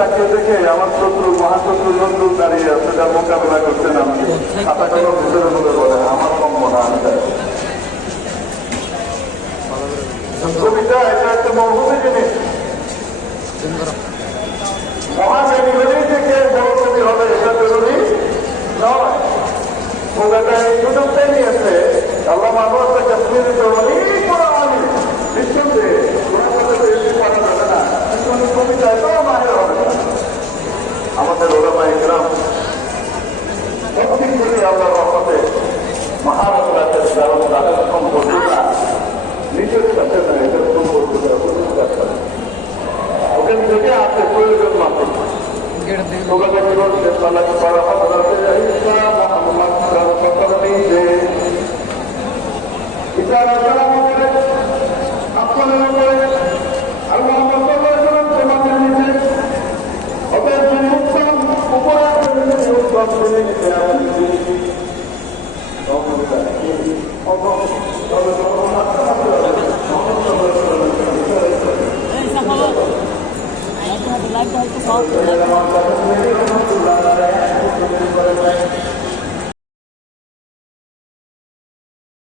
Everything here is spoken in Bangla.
তাকে দেখে আমার শত্রু মহাশত্রু নন্দুর দাঁড়িয়ে আছে, তার মোকাবিলা করতে নামছে। খাতাটা ভিতরে বলে বলে আমার কম্ব না আছে। কবিতা এটা একটা মৌভূমি জিনিস। মহাজ্ঞানী হলেই যে কে বড় কবি হবে এটা জরুরি নয়। কবিতা এই সুযোগটাই নিয়েছে। আল্লাহ মানুষ কাশ্মীরে তো অনেক বড় আলী নিঃসন্দেহে পারা যাবে না, কিন্তু কবিতায় তো মাহের হবে না। আমাদের ওলামা ইকরাম প্রত্যেক দিনই আল্লাহর রহমতে মহারত রাখেন, কারণ তাদের সম্পর্কটা নিজের কাছে না, এদের সম্পর্কটা ওখান থেকে আছে প্রয়োজন মাত্র।